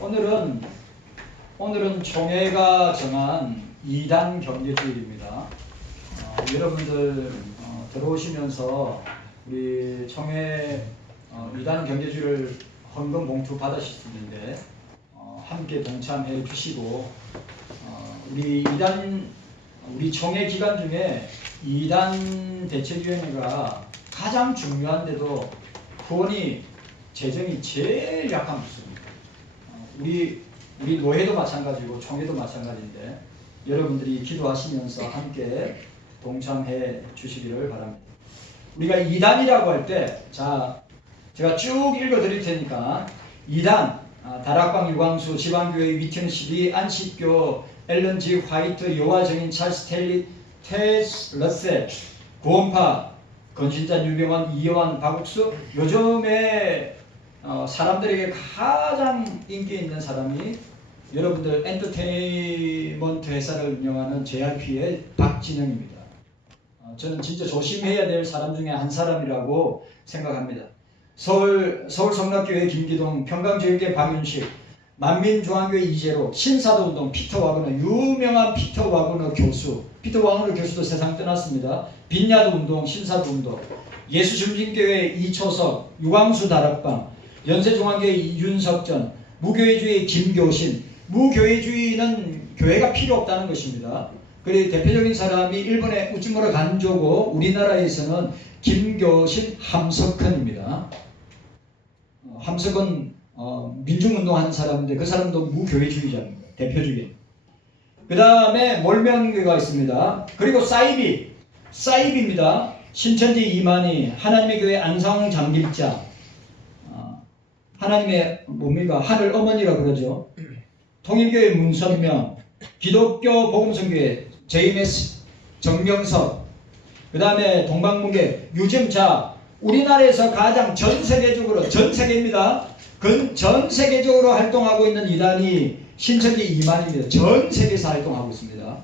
오늘은 총회가 정한 2단 경제주의입니다. 여러분들 들어오시면서 우리 총회 2단 경제주의를 헌금 봉투 받으실 수 있는데 함께 동참해 주시고 우리 총회 기간 중에 2단 대책위원회가 가장 중요한데도 후원이 재정이 제일 약한 부서입니다. 우리 노회도 마찬가지고 총회도 마찬가지인데 여러분들이 기도하시면서 함께 동참해 주시기를 바랍니다. 우리가 2단이라고 할 때 제가 쭉 읽어 드릴 테니까 2단 다락방 유광수 지방교회 위튼 12 안식교 앨런 G 화이트 여호와 증인 찰스 테스 러셀 구원파 건신자 유병원 이여환 박욱수 요즘에 사람들에게 가장 인기 있는 사람이 여러분들 엔터테인먼트 회사를 운영하는 JRP의 박진영입니다. 저는 진짜 조심해야 될 사람 중에 한 사람이라고 생각합니다. 서울 성락교회 김기동, 평강제일교회 박윤식, 만민중앙교회 이재로, 신사도운동 피터 와그너, 유명한 피터 와그너 교수, 피터 와그너 교수도 세상 떠났습니다. 빈야도운동, 신사도운동, 예수중심교회 이초석, 유광수 다락방, 연세중앙교회 이윤석전, 무교회주의 김교신. 무교회주의는 교회가 필요 없다는 것입니다. 그리고 대표적인 사람이 일본의 우츠무라 간조고 우리나라에서는 김교신 함석헌입니다. 함석헌 민중운동하는 사람인데 그 사람도 무교회주의자입니다. 대표적인. 그 다음에 몰명교가 있습니다. 그리고 사이비입니다. 신천지 이만희, 하나님의 교회 안상홍 장길자, 하나님의 뭡니까? 하늘 어머니라 그러죠. 통일교회 문선명, 기독교 복음성교회 JMS 정명석, 그 다음에 동방문계 요즘 우리나라에서 가장 전 세계입니다. 전 세계적으로 활동하고 있는 이단이 신천지 이만입니다. 전 세계에서 활동하고 있습니다.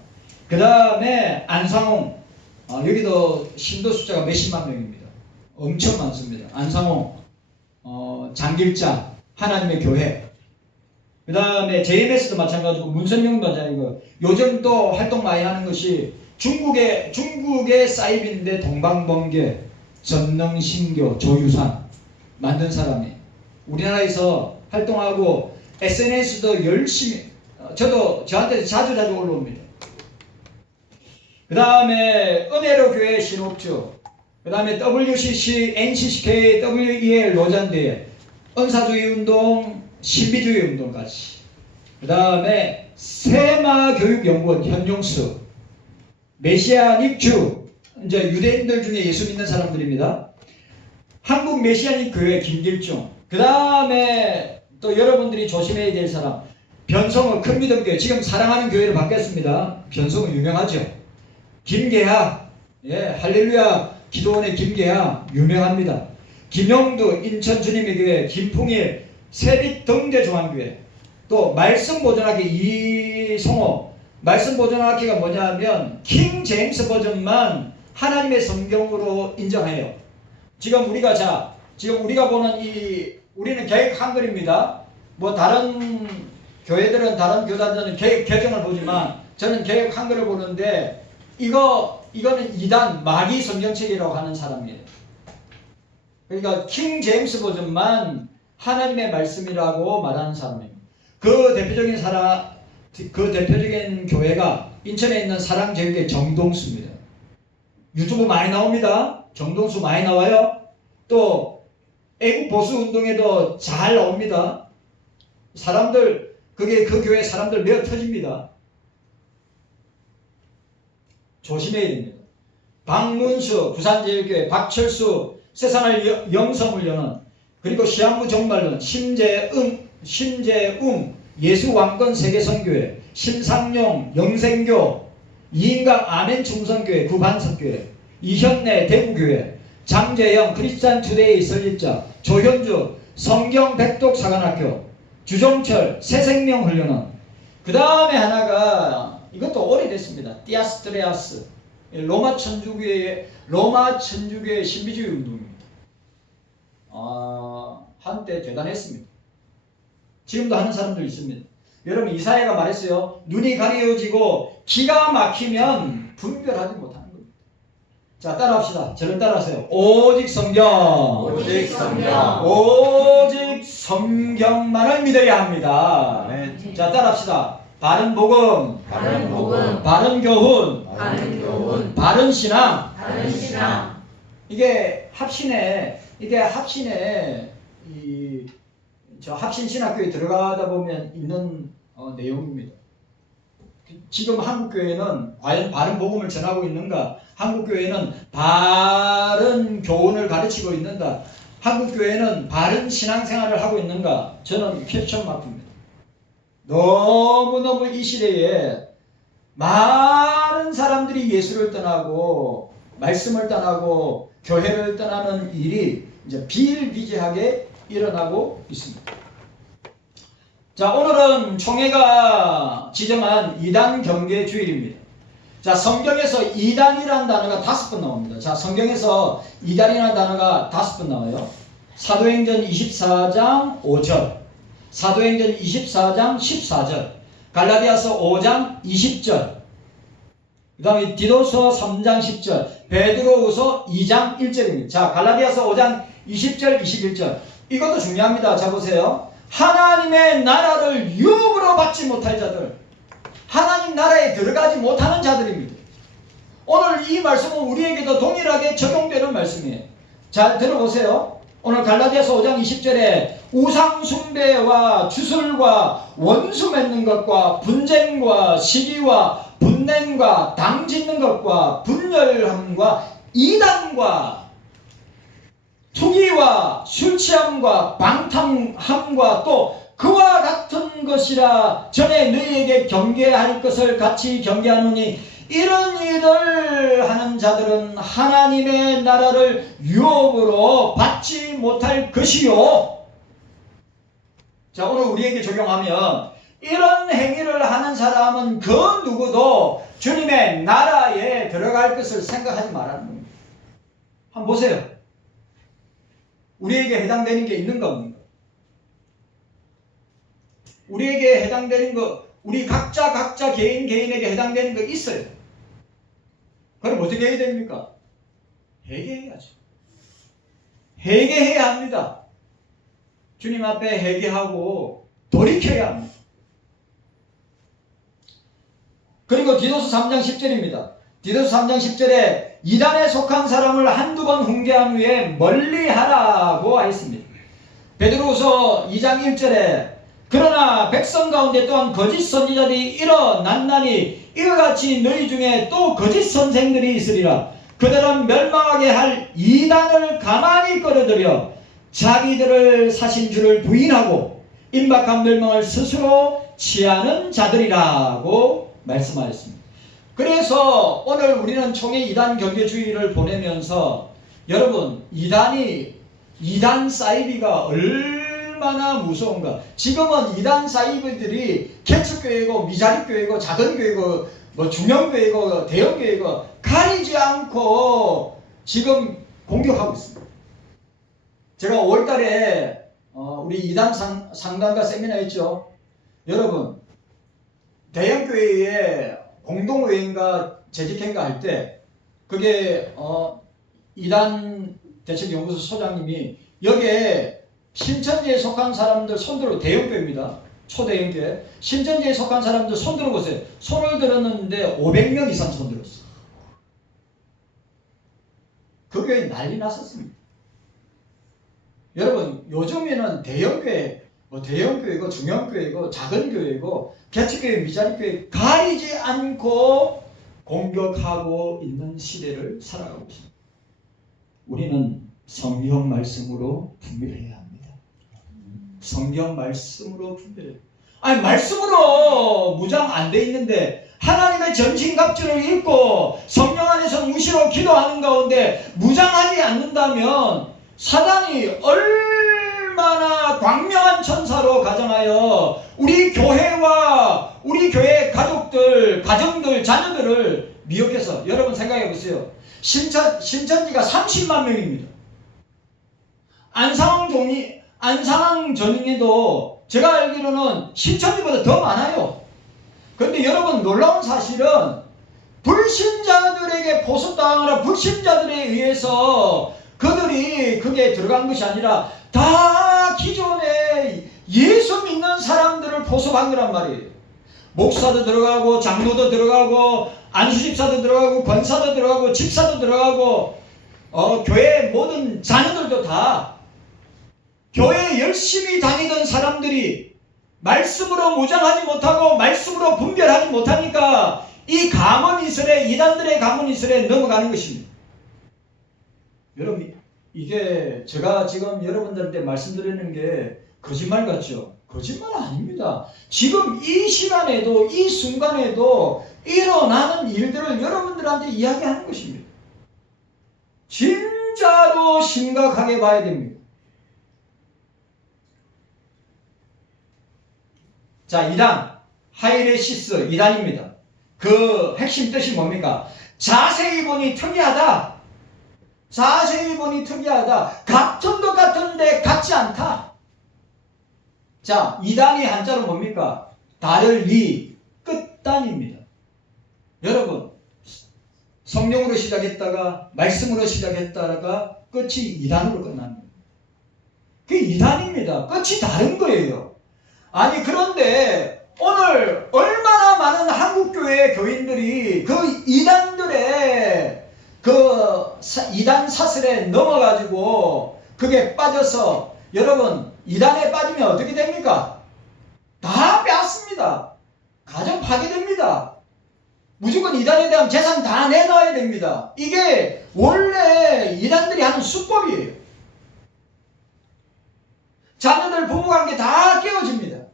그 다음에 안상홍, 여기도 신도 숫자가 몇십만 명입니다. 엄청 많습니다. 안상홍, 장길자, 하나님의 교회. 그 다음에 JMS도 마찬가지고 문선명도 마찬가지고 요즘 또 활동 많이 하는 것이 중국의 사이비인데 동방번개, 전능신교, 조유산 만든 사람이 우리나라에서 활동하고 SNS도 열심히 저한테 자주 올라옵니다. 그 다음에 은혜로 교회 신옥주, 그 다음에 WCC, NCCK, WEL 로잔대회, 은사주의 운동, 신비주의 운동까지. 그 다음에 세마교육연구원 현용수, 메시아닉 주, 이제 유대인들 중에 예수 믿는 사람들입니다. 한국 메시아닉 교회 김길중. 그 다음에 또 여러분들이 조심해야 될 사람, 변성호 큰미덕교회, 지금 사랑하는 교회로 바뀌었습니다. 변성호 유명하죠. 김계하, 할렐루야 기도원의 김계하 유명합니다. 김용두 인천 주님의 교회, 김풍일 세빛등대중앙교회, 또 말씀보존학회 이성호. 말씀보존학회가 뭐냐면 킹 제임스 버전만 하나님의 성경으로 인정해요. 지금 우리가 보는 우리는 개역 한글입니다. 뭐 다른 교회들은 다른 교단들은 개정을 보지만 저는 개역 한글을 보는데 이거는 2단 마귀 성경책이라고 하는 사람이에요. 그러니까 킹 제임스 버전만 하나님의 말씀이라고 말하는 사람입니다. 그 대표적인 교회가 인천에 있는 사랑제일교회 정동수입니다. 유튜브 많이 나옵니다. 정동수 많이 나와요. 또 애국 보수 운동에도 잘 나옵니다. 그 교회 사람들 매어 터집니다. 조심해야 됩니다. 박문수 부산제일교회, 박철수 세상을 영성을 여는, 그리고 시한부 종말론, 심재웅 예수왕권 세계선교회, 심상용 영생교, 이인강 아멘 충성교회 구반석교회, 이현래 대구교회, 장재영 크리스찬 투데이 설립자, 조현주 성경 백독 사관학교, 주종철 새생명 훈련원. 그 다음에 하나가 이것도 오래됐습니다. 띠아스트레아스 로마 천주교의 신비주의 운동입니다. 한때 대단했습니다. 지금도 하는 사람들 있습니다. 여러분 이사야가 말했어요. 눈이 가려지고 기가 막히면 분별하지 못하는 겁니다. 자, 따라합시다. 저를 따라하세요. 오직 성경, 오직 성경, 오직 성경만을 믿어야 합니다. 아멘. 자, 따라합시다. 바른 복음, 바른 복음, 바른 교훈, 바른 교훈, 바른 신앙. 바른 신앙. 이게 합신에 저 합신 신학교에 들어가다 보면 있는 내용입니다. 지금 한국 교회는 과연 바른 복음을 전하고 있는가? 한국 교회는 바른 교훈을 가르치고 있는가? 한국 교회는 바른 신앙생활을 하고 있는가? 저는 퀘스천 마크입니다. 너무너무 이 시대에 많은 사람들이 예수를 떠나고 말씀을 떠나고 교회를 떠나는 일이 이제 비일비재하게 일어나고 있습니다. 자, 오늘은 총회가 지정한 이단 경계 주일입니다. 자, 성경에서 이단이라는 단어가 5번 나옵니다. 자, 성경에서 이단이라는 단어가 5번 나와요. 사도행전 24장 5절, 사도행전 24장 14절, 갈라디아서 5장 20절, 그 다음에 디도서 3장 10절, 베드로후서 2장 1절입니다. 자, 갈라디아서 5장 20절, 21절. 이것도 중요합니다. 자, 보세요. 하나님의 나라를 유업으로 받지 못할 자들, 하나님 나라에 들어가지 못하는 자들입니다. 오늘 이 말씀은 우리에게도 동일하게 적용되는 말씀이에요. 잘 들어보세요. 오늘 갈라디아서 5장 20절에 우상 숭배와 주술과 원수 맺는 것과 분쟁과 시기와 분냄과 당 짓는 것과 분열함과 이단과 투기와 술 취함과 방탕함과 또 그와 같은 것이라 전에 너희에게 경계할 것을 같이 경계하노니 이런 일을 하는 자들은 하나님의 나라를 유업으로 받지 못할 것이요. 자, 오늘 우리에게 적용하면 이런 행위를 하는 사람은 그 누구도 주님의 나라에 들어갈 것을 생각하지 말라는 겁니다. 한번 보세요. 우리에게 해당되는 게 있는 겁니다. 우리에게 해당되는 거, 우리 각자 개인에게 해당되는 거 있어요. 그럼 어떻게 해야 됩니까? 회개해야죠. 회개해야 합니다. 주님 앞에 회개하고 돌이켜야 합니다. 그리고 디도서 3장 10절입니다. 디도서 3장 10절에 이단에 속한 사람을 한두 번 훈계한 후에 멀리하라고 하였습니다. 베드로후서 2장 1절에 그러나 백성 가운데 또한 거짓 선지자들이 일어났나니 이와 같이 너희 중에 또 거짓 선생들이 있으리라. 그들은 멸망하게 할 이단을 가만히 끌어들여 자기들을 사신 줄을 부인하고 임박한 멸망을 스스로 취하는 자들이라고 말씀하였습니다. 그래서 오늘 우리는 총회 이단 경계주의를 보내면서 여러분 이단 사이비가 얼마나 무서운가. 지금은 이단 사이비들이 개척교회고 미자립교회고 작은교회고 뭐 중형교회고 대형교회고 가리지 않고 지금 공격하고 있습니다. 제가 5월달에 우리 이단 상담가 세미나 했죠. 여러분 대형교회에 공동회의인가 재직회의인가 할 때 그게 이단 대책연구소 소장님이 여기에 신천지에 속한 사람들 손들어, 대형교회입니다. 초대형교회. 신천지에 속한 사람들 손들어 보세요. 손을 들었는데 500명 이상 손들었어요. 그 교회 난리 났었습니다. 여러분 요즘에는 대형교회, 대형교회고 중형교회고 작은 교회고 개척교회 미자립교회 가리지 않고 공격하고 있는 시대를 살아가고 있습니다. 우리는 성경 말씀으로 분별해야 합니다. 성경 말씀으로 분별해야 합니다. 아니 말씀으로 무장 안 돼 있는데 하나님의 전신갑주를 입고 성령 안에서 무시로 기도하는 가운데 무장하지 않는다면 사단이 얼마나 광명한 천사로 가정하여 우리 교회와 우리 교회 가족들, 가정들, 자녀들을 미혹해서, 여러분 생각해 보세요. 신천지가 30만 명입니다. 안상항 전에도 제가 알기로는 신천지보다 더 많아요. 그런데 여러분 놀라운 사실은 불신자들에게 보석당하라 불신자들에 의해서 그들이 그게 들어간 것이 아니라 다 기존에 예수 믿는 사람들을 포섭한 거란 말이에요. 목사도 들어가고 장로도 들어가고 안수집사도 들어가고 권사도 들어가고 집사도 들어가고 교회 모든 자녀들도 다 교회 열심히 다니던 사람들이 말씀으로 무장하지 못하고 말씀으로 분별하지 못하니까 이 가문이슬에 이단들의 가문이슬에 넘어가는 것입니다. 여러분 이게 제가 지금 여러분들한테 말씀드리는 게 거짓말 같죠? 거짓말 아닙니다. 지금 이 시간에도 이 순간에도 일어나는 일들을 여러분들한테 이야기하는 것입니다. 진짜로 심각하게 봐야 됩니다. 자, 이단 하이레시스 이단입니다. 그 핵심 뜻이 뭡니까? 자세히 보니 특이하다. 자세히 보니 특이하다. 같은 것 같은데 같지 않다. 자, 이단이 한자로 뭡니까? 달리 끝단입니다. 여러분, 성령으로 시작했다가 말씀으로 시작했다가 끝이 이단으로 끝납니다. 그게 이단입니다. 끝이 다른 거예요. 아니 그런데 오늘 얼마나 많은 한국교회 교인들이 그 이단들의 그 이단 사슬에 넘어가지고 그게 빠져서 여러분 이단에 빠지면 어떻게 됩니까? 다 빼앗습니다. 가정 파괴됩니다. 무조건 이단에 대한 재산 다 내놔야 됩니다. 이게 원래 이단들이 하는 수법이에요. 자녀들 부부관계 다 깨어집니다.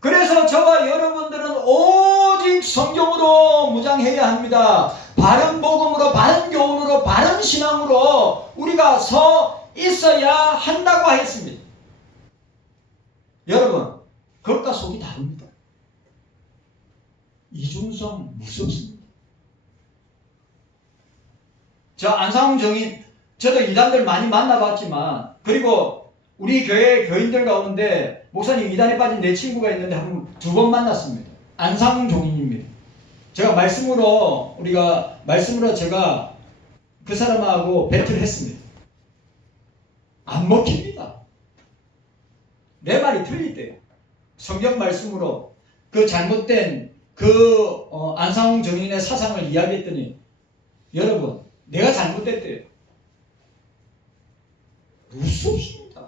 그래서 저와 여러분들은 오직 성경으로 무장해야 합니다. 바른 복음으로 바른 교훈으로 바른 신앙으로 우리가 서 있어야 한다고 했습니다. 여러분 겉과 속이 다릅니다. 이중성 무섭습니다. 저 안상훈 정인 저도 이단들 많이 만나봤지만 그리고 우리 교회 교인들 가운데 목사님 이단에 빠진 내 친구가 있는데 한 두 번 만났습니다. 안상훈 종인입니다. 제가 말씀으로 제가 그 사람하고 배틀을 했습니다. 안 먹힙니다. 내 말이 틀리대요. 성경 말씀으로 그 잘못된 안상훈 정인의 사상을 이야기했더니 여러분 내가 잘못됐대요. 무섭습니다.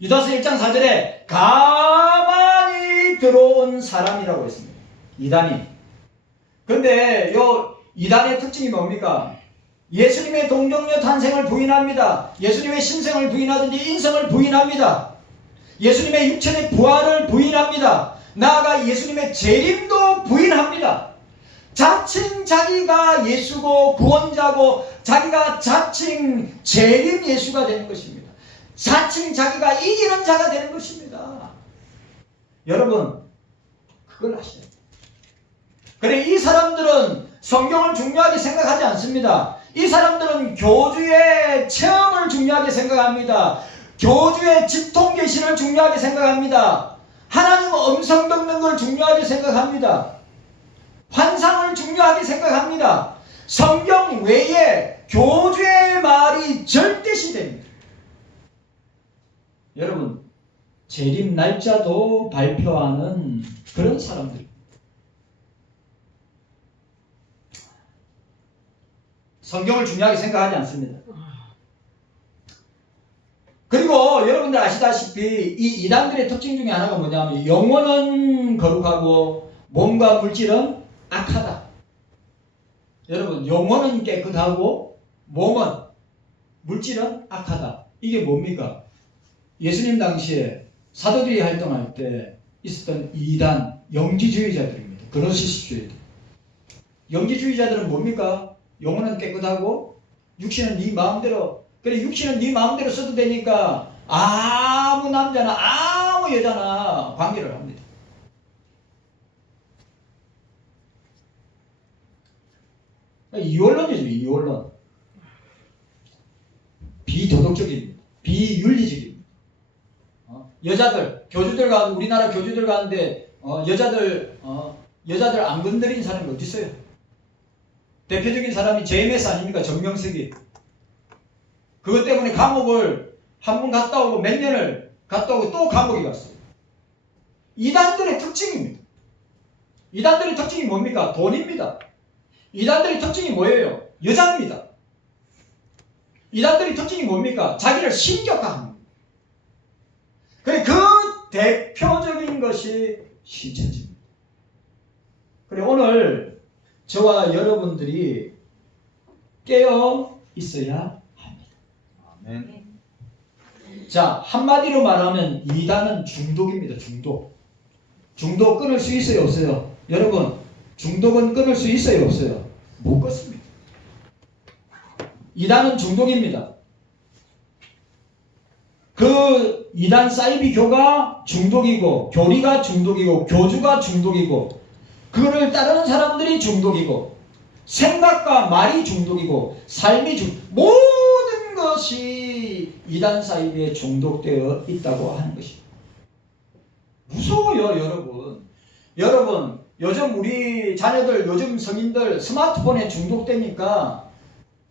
유다서 1장 4절에 가만히 들어온 사람이라고 했습니다. 이단이. 근데 요 이단의 특징이 뭡니까? 예수님의 동정녀 탄생을 부인합니다. 예수님의 신생을 부인하든지 인성을 부인합니다. 예수님의 육체의 부활을 부인합니다. 나아가 예수님의 재림도 부인합니다. 자칭 자기가 예수고 구원자고 자기가 자칭 재림 예수가 되는 것입니다. 자칭 자기가 이기는 자가 되는 것입니다. 여러분 그걸 아셔야 돼요. 그래 이 사람들은 성경을 중요하게 생각하지 않습니다. 이 사람들은 교주의 체험을 중요하게 생각합니다. 교주의 직통계시를 중요하게 생각합니다. 하나님 음성 듣는 걸 중요하게 생각합니다. 환상을 중요하게 생각합니다. 성경 외에 교주의 말이 절대시됩니다. 여러분 재림 날짜도 발표하는 그런 사람들. 성경을 중요하게 생각하지 않습니다. 그리고 여러분들 아시다시피 이 이단들의 특징 중에 하나가 뭐냐면 영혼은 거룩하고 몸과 물질은 악하다. 여러분 영혼은 깨끗하고 몸은 물질은 악하다. 이게 뭡니까? 예수님 당시에 사도들이 활동할 때 있었던 이단 영지주의자들입니다. 그노시스주의들. 영지주의자들은 뭡니까? 영혼은 깨끗하고 육신은 네 마음대로 그래 육신은 네 마음대로 써도 되니까 아무 남자나 아무 여자나 관계를 합니다. 이원론이죠. 이원론. 비도덕적입니다. 비윤리적입니다. 여자들, 교주들 가운데, 우리나라 교주들 가운데 여자들 안 건드린 사람이 어디 있어요? 대표적인 사람이 JMS 아닙니까? 정명석이. 그것 때문에 감옥을 한 번 갔다 오고 몇 년을 갔다 오고 또 감옥에 갔어요. 이단들의 특징입니다. 이단들의 특징이 뭡니까? 돈입니다. 이단들의 특징이 뭐예요? 여자입니다. 이단들의 특징이 뭡니까? 자기를 신격화합니다. 그래, 그 대표적인 것이 신천지입니다. 그래, 오늘 저와 여러분들이 깨어 있어야 합니다. 아멘. 자, 한마디로 말하면 이단은 중독입니다. 중독 끊을 수 있어요, 없어요? 여러분, 중독은 끊을 수 있어요, 없어요? 못 끊습니다. 이단은 중독입니다. 그 이단 사이비교가 중독이고, 교리가 중독이고, 교주가 중독이고, 그거를 따르는 사람들이 중독이고, 생각과 말이 중독이고, 삶이 모든 것이 이단 사이비에 중독되어 있다고 하는 것입니다. 무서워요, 여러분. 여러분, 요즘 우리 자녀들, 요즘 성인들 스마트폰에 중독되니까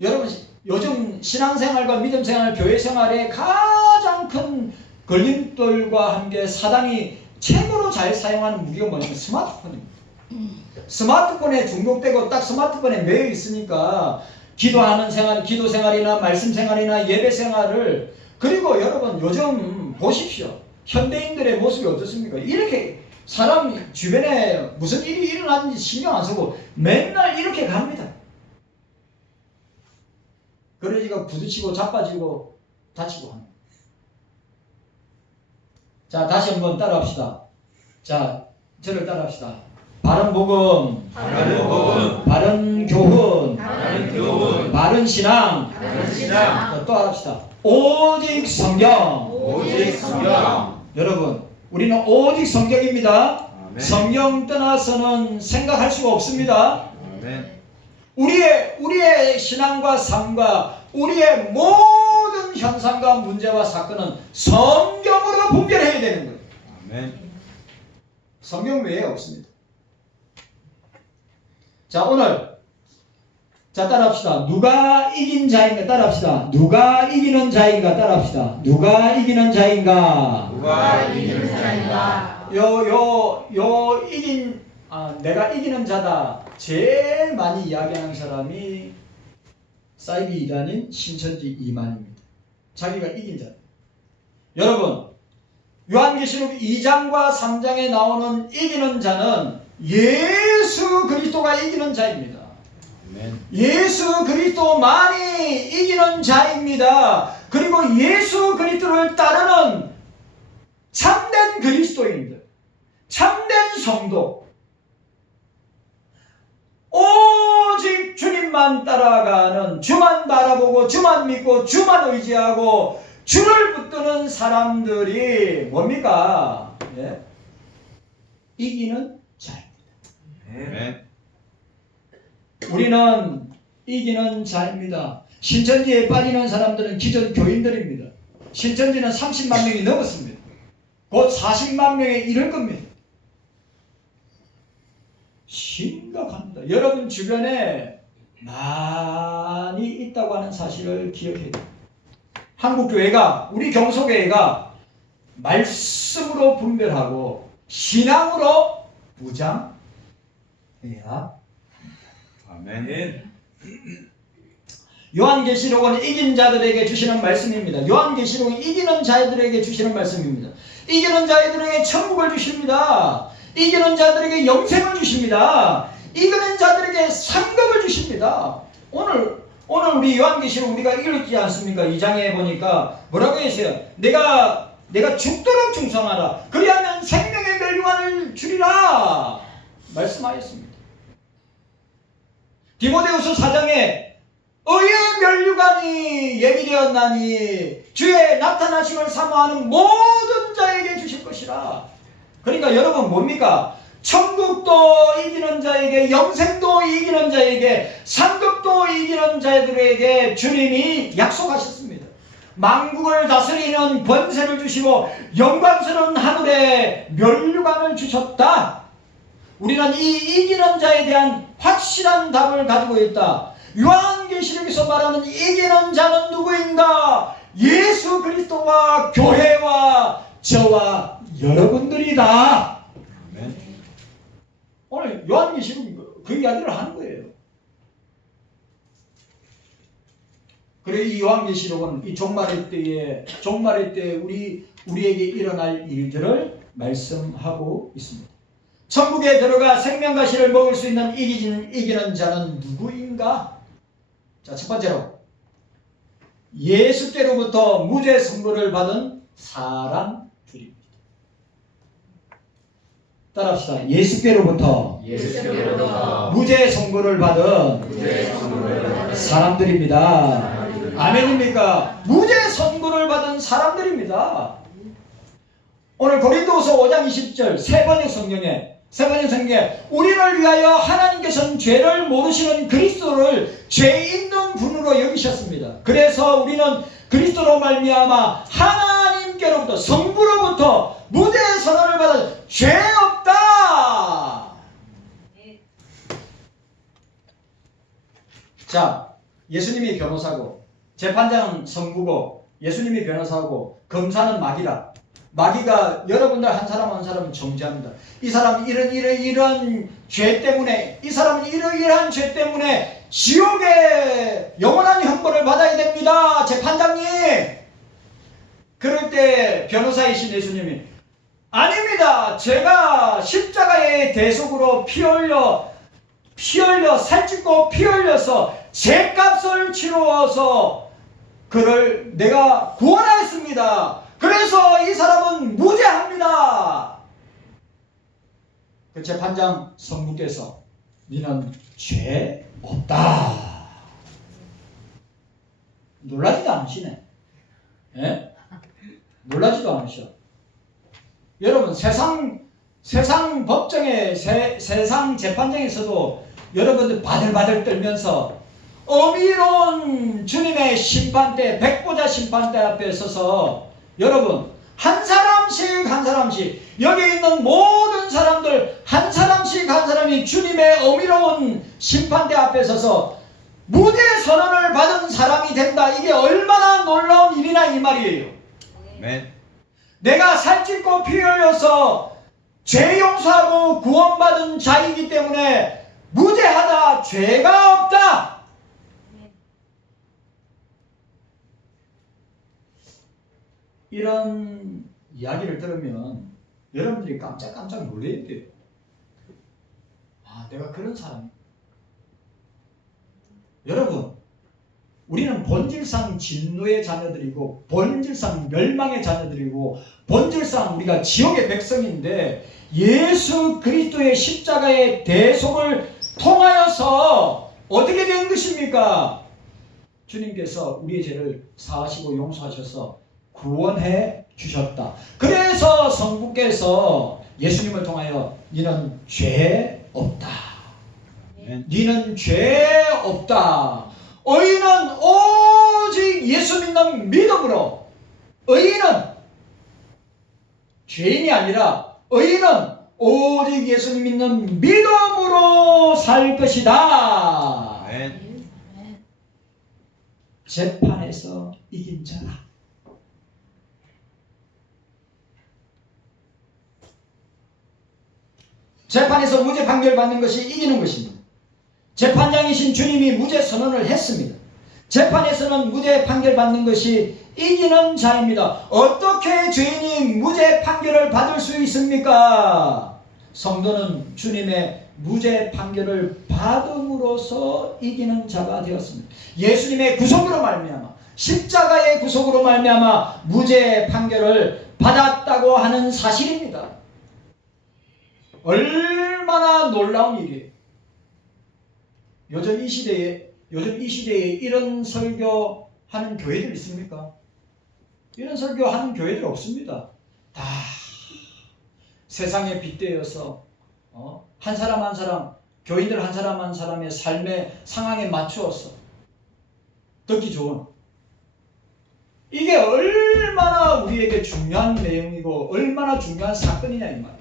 여러분, 요즘 신앙생활과 믿음생활, 교회생활에 가장 큰 걸림돌과 함께 사단이 최고로 잘 사용하는 무기가 뭐냐면 스마트폰입니다. 스마트폰에 중독되고 딱 스마트폰에 매여 있으니까 기도하는 생활, 기도 생활이나 말씀 생활이나 예배 생활을, 그리고 여러분 요즘 보십시오. 현대인들의 모습이 어떻습니까? 이렇게 사람 주변에 무슨 일이 일어나는지 신경 안 쓰고 맨날 이렇게 갑니다. 그러니까 부딪히고 자빠지고 다치고 합니다. 자, 다시 한번 따라합시다. 자, 저를 따라합시다. 바른 복음, 바른 복음, 바른 교훈, 바른 교훈, 바른 신앙. 바른 신앙, 자, 또 합시다. 오직 성경. 오직 성경. 여러분, 우리는 오직 성경입니다. 아멘. 성경 떠나서는 생각할 수가 없습니다. 아멘. 우리의 신앙과 삶과 우리의 모든 현상과 문제와 사건은 성경으로 분별해야 되는 거예요. 아멘. 성경 외에 없습니다. 자, 오늘 자, 따라합시다. 누가 이긴 자인가? 따라합시다. 누가 이기는 자인가? 따라합시다. 누가 이기는 자인가? 누가 이기는 자인가? 내가 이기는 자다. 제일 많이 이야기하는 사람이 사이비 이단인 신천지 이만입니다. 자기가 이긴 자. 여러분, 요한계시록 2장과 3장에 나오는 이기는 자는 예수 그리스도가 이기는 자입니다. 아멘. 예수 그리스도만이 이기는 자입니다. 그리고 예수 그리스도를 따르는 참된 그리스도인들, 참된 성도, 오직 주님만 따라가는, 주만 바라보고 주만 믿고 주만 의지하고 주를 붙드는 사람들이 뭡니까? 예? 이기는 자입니다. 아멘. 우리는 이기는 자입니다. 신천지에 빠지는 사람들은 기존 교인들입니다. 신천지는 30만 명이 넘었습니다. 곧 40만 명에 이를 겁니다. 심각합니다. 여러분 주변에 많이 있다고 하는 사실을 기억해야 됩니다. 한국교회가, 우리 경소교회가 말씀으로 분별하고 신앙으로 무장해야. 아멘. 요한계시록은 이긴 자들에게 주시는 말씀입니다. 요한계시록은 이기는 자들에게 주시는 말씀입니다. 이기는 자들에게 천국을 주십니다. 이기는 자들에게 영생을 주십니다. 이기는 자들에게 상급을 주십니다. 오늘 우리 요한계시록 우리가 읽지 않습니까? 2장에 보니까 뭐라고 했어요? 내가 죽도록 충성하라. 그리하면 생명의 멸류관을 주리라 말씀하였습니다. 디모데후서 4장에 의의 멸류관이 예비되었나니 주의 나타나심을 사모하는 모든 자에게 주실 것이라. 그러니까 여러분 뭡니까? 천국도 이기는 자에게, 영생도 이기는 자에게, 상급도 이기는 자들에게 주님이 약속하셨습니다. 만국을 다스리는 권세를 주시고 영광스러운 하늘에 면류관을 주셨다. 우리는 이 이기는 자에 대한 확실한 답을 가지고 있다. 요한계시록에서 말하는 이기는 자는 누구인가? 예수 그리스도와 교회와 저와 여러분들이다. 아멘. 오늘 요한계시록 그 이야기를 하는 거예요. 그래 이 요한계시록은 이 종말의 때에 우리에게 일어날 일들을 말씀하고 있습니다. 천국에 들어가 생명과 씨를 먹을 수 있는 이기는 자는 누구인가? 자, 첫 번째로 예수께로부터 무죄 선고를 받은 사람들입니다. 따라합시다. 예수께로부터 무죄 선고를 받은 사람들입니다. 아멘입니까? 무죄 선고를 받은 사람들입니다. 오늘 고린도후서 5장 20절 세 번역 성경에 우리를 위하여 하나님께서는 죄를 모르시는 그리스도를 죄 있는 분으로 여기셨습니다. 그래서 우리는 그리스도로 말미암아 하나님께로부터 성부로부터 무죄 선언을 받은 죄 없다. 자, 예수님이 변호사고 재판장은 성부고 예수님이 변호사고 검사는 마귀가 여러분들 한 사람 한 사람은 정죄합니다. 이 사람은 이런 죄 때문에 이 사람은 이러이러한 죄 때문에 지옥에 영원한 형벌을 받아야 됩니다. 재판장님. 그럴 때 변호사이신 예수님이 아닙니다. 제가 십자가의 대속으로 피 흘려 살찌고 피 흘려서 죄값을 치루어서 그를 내가 구원하였습니다. 그래서 이 사람은 무죄합니다. 그 재판장 성부께서 너는 죄 없다. 놀라지도 않으시네. 예? 놀라지도 않으셔. 여러분 세상 법정에 세상 재판장에서도 여러분들 바들바들 떨면서 어미로운 주님의 심판대 백보자 심판대 앞에 서서 여러분 한 사람씩 여기 있는 모든 사람들 한 사람이 주님의 어미로운 심판대 앞에 서서 무죄 선언을 받은 사람이 된다. 이게 얼마나 놀라운 일이나 이 말이에요. 아멘. 내가 살찌고 피 흘려서 죄 용서하고 구원받은 자이기 때문에 무죄하다. 죄가 없다. 이런 이야기를 들으면 여러분들이 깜짝 놀라야 돼요. 아, 내가 그런 사람이야. 여러분, 우리는 본질상 진노의 자녀들이고 본질상 멸망의 자녀들이고 본질상 우리가 지옥의 백성인데 예수 그리스도의 십자가의 대속을 통하여서 어떻게 된 것입니까? 주님께서 우리의 죄를 사하시고 용서하셔서 구원해 주셨다. 그래서 성부께서 예수님을 통하여 너는 죄 없다. 너는 죄 없다. 의인은 오직 예수 믿는 믿음으로 의인은 죄인이 아니라 의인은 오직 예수 믿는 믿음으로 살 것이다. 아멘. 재판에서 이긴 자라. 재판에서 무죄 판결받는 것이 이기는 것입니다. 재판장이신 주님이 무죄 선언을 했습니다. 재판에서는 무죄 판결받는 것이 이기는 자입니다. 어떻게 죄인이 무죄 판결을 받을 수 있습니까? 성도는 주님의 무죄 판결을 받음으로써 이기는 자가 되었습니다. 예수님의 구속으로 말미암아 십자가의 구속으로 말미암아 무죄 판결을 받았다고 하는 사실입니다. 얼마나 놀라운 일이에요. 요즘 이 시대에 이런 설교하는 교회들 있습니까? 이런 설교하는 교회들 없습니다. 다 세상에 빗대어서 한 사람 한 사람, 교인들 한 사람 한 사람의 삶의 상황에 맞추어서 듣기 좋은 이게 얼마나 우리에게 중요한 내용이고 얼마나 중요한 사건이냐 이 말이에요.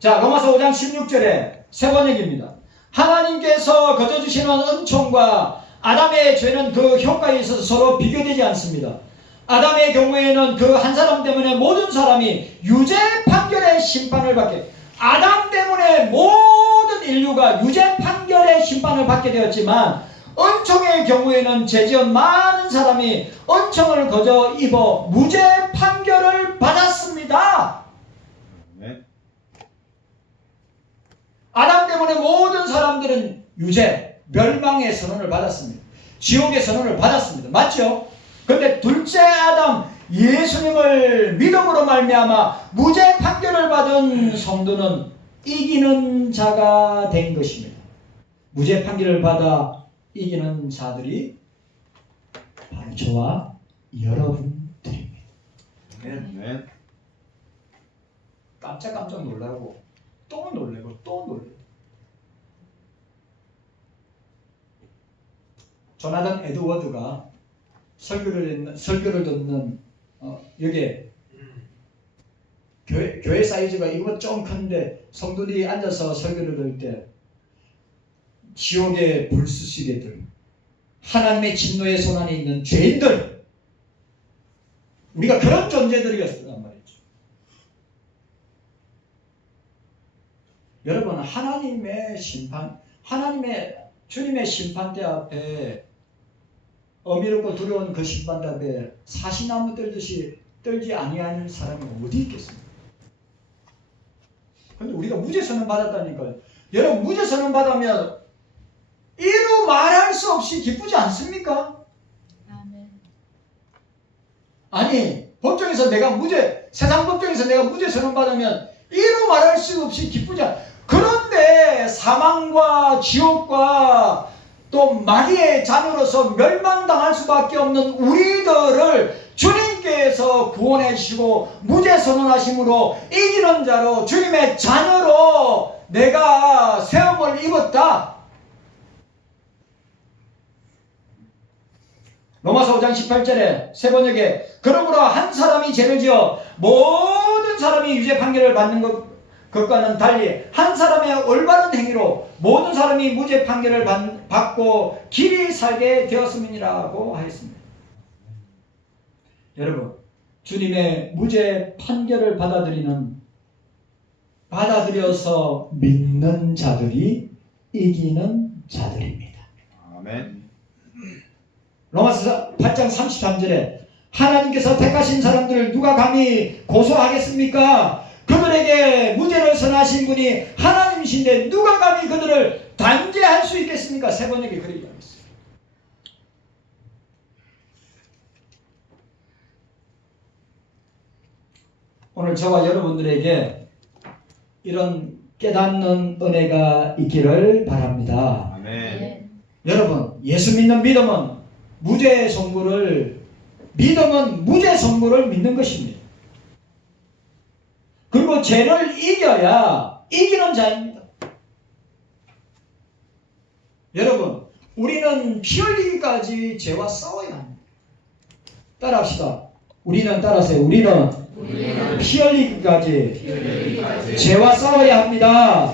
자, 로마서 5장 16절에 세 번역입니다. 하나님께서 거저 주시는 은총과 아담의 죄는 그 효과에 있어서 서로 비교되지 않습니다. 아담의 경우에는 그 한 사람 때문에 모든 사람이 유죄 판결의 심판을 받게, 아담 때문에 모든 인류가 유죄 판결의 심판을 받게 되었지만 은총의 경우에는 죄지은 많은 사람이 은총을 거저 입어 무죄 판결을 받았습니다. 네. 아담 때문에 모든 사람들은 유죄, 멸망의 선언을 받았습니다. 지옥의 선언을 받았습니다. 맞죠? 그런데 둘째 아담 예수님을 믿음으로 말미암아 무죄 판결을 받은 성도는 이기는 자가 된 것입니다. 무죄 판결을 받아 이기는 자들이 바로 저와 여러분들입니다. 네. 깜짝 놀라고 또 놀래고 또 놀래고. 조나단 에드워드가 설교를 듣는 여기에 교회 사이즈가 이거 좀 큰데 성도들이 앉아서 설교를 들을 때 지옥의 불수시개들, 하나님의 진노의 손안에 있는 죄인들, 우리가 그런 존재들이었단 말이죠. 여러분, 하나님의 심판, 주님의 심판대 앞에 어미롭고 두려운 그 심판대 앞에 사시나무 떨듯이 떨지 아니하는 사람이 어디 있겠습니까? 그런데 우리가 무죄 선언 받았다니까요. 여러분, 무죄 선언 받으면 이루 말할 수 없이 기쁘지 않습니까? 아니, 법정에서 세상 법정에서 내가 무죄 선언 받으면 이루 말할 수 없이 기쁘지 않. 그런데 사망과 지옥과 또 마귀의 자녀로서 멸망당할 수밖에 없는 우리들을 주님께서 구원해 주시고 무죄 선언하심으로 이기는 자로 주님의 자녀로 내가 세움을 입었다. 로마서 5장 18절에 세 번역에 그러므로 한 사람이 죄를 지어 모든 사람이 유죄 판결을 받는 것과는 달리 한 사람의 올바른 행위로 모든 사람이 무죄 판결을 받고 길이 살게 되었음이라고 하였습니다. 여러분, 주님의 무죄 판결을 받아들여서 믿는 자들이 이기는 자들입니다. 아멘. 로마서 8장 33절에 하나님께서 택하신 사람들을 누가 감히 고소하겠습니까? 그들에게 무죄를 선하신 분이 하나님이신데 누가 감히 그들을 단죄할 수 있겠습니까? 세 번역에 그렇게 이야기했어요. 오늘 저와 여러분들에게 이런 깨닫는 은혜가 있기를 바랍니다. 아멘. 여러분, 예수 믿는 믿음은 무죄 선고를 믿는 것입니다. 그리고 죄를 이겨야 이기는 자입니다. 여러분, 우리는 피 흘리기까지 죄와 싸워야 합니다. 따라합시다. 따라하세요. 우리는 피 흘리기까지 죄와 싸워야 합니다.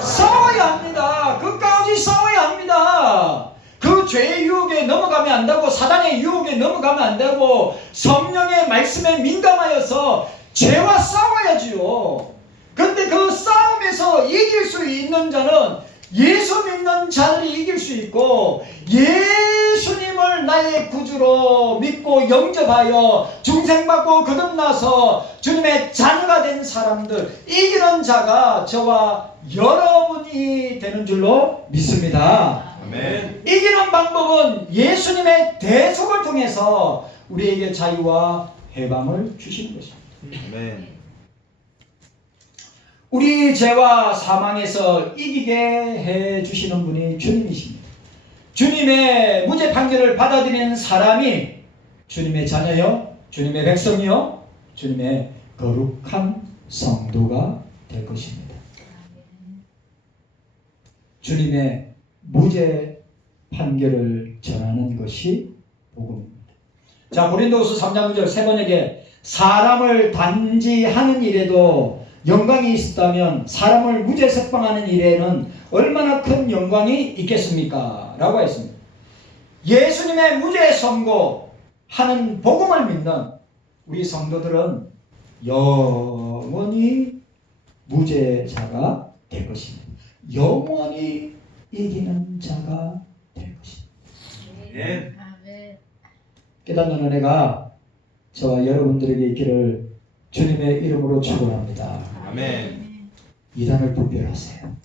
싸워야 합니다. 끝까지 싸워야 합니다. 그 죄의 유혹에 넘어가면 안 되고 사단의 유혹에 넘어가면 안 되고 성령의 말씀에 민감하여서 죄와 싸워야지요. 그런데 그 싸움에서 이길 수 있는 자는 예수 믿는 자들이 이길 수 있고 예수님을 나의 구주로 믿고 영접하여 중생받고 거듭나서 주님의 자녀가 된 사람들, 이기는 자가 저와 여러분이 되는 줄로 믿습니다. 아멘. 이기는 방법은 예수님의 대속을 통해서 우리에게 자유와 해방을 주시는 것입니다. 아멘. 우리 죄와 사망에서 이기게 해 주시는 분이 주님이십니다. 주님의 무죄 판결을 받아들이는 사람이 주님의 자녀요, 주님의 백성이요, 주님의 거룩한 성도가 될 것입니다. 주님의 무죄 판결을 전하는 것이 복음. 자, 고린도후서 3장 9절 세 번역에 사람을 단지 하는 일에도 영광이 있었다면 사람을 무죄 석방하는 일에는 얼마나 큰 영광이 있겠습니까? 라고 했습니다. 예수님의 무죄 선고하는 복음을 믿는 우리 성도들은 영원히 무죄자가 될 것입니다. 영원히 이기는 자가 될 것입니다. 네. 아멘. 깨닫는 은혜가 저와 여러분들에게 있기를 주님의 이름으로 축원합니다. 아멘. 이단을 분별하세요.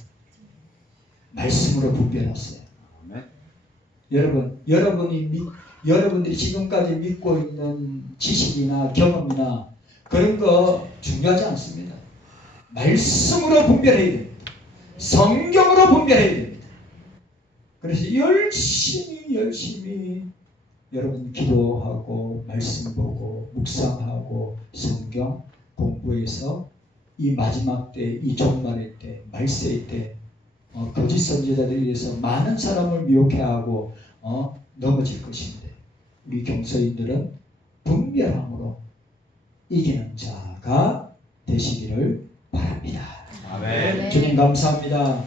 말씀으로 분별하세요. 아멘. 여러분들이 지금까지 믿고 있는 지식이나 경험이나 그런 거 중요하지 않습니다. 말씀으로 분별해야 됩니다. 성경으로 분별해야 됩니다. 그래서 열심히 여러분 기도하고 말씀 보고 묵상하고 성경 공부해서 이 마지막 때, 이 종말의 때, 말세의 때 거짓 선지자들에 의해서 많은 사람을 미혹해 하고 넘어질 것인데 우리 경서인들은 분별함으로 이기는 자가 되시기를 바랍니다. 아멘. 주님 감사합니다.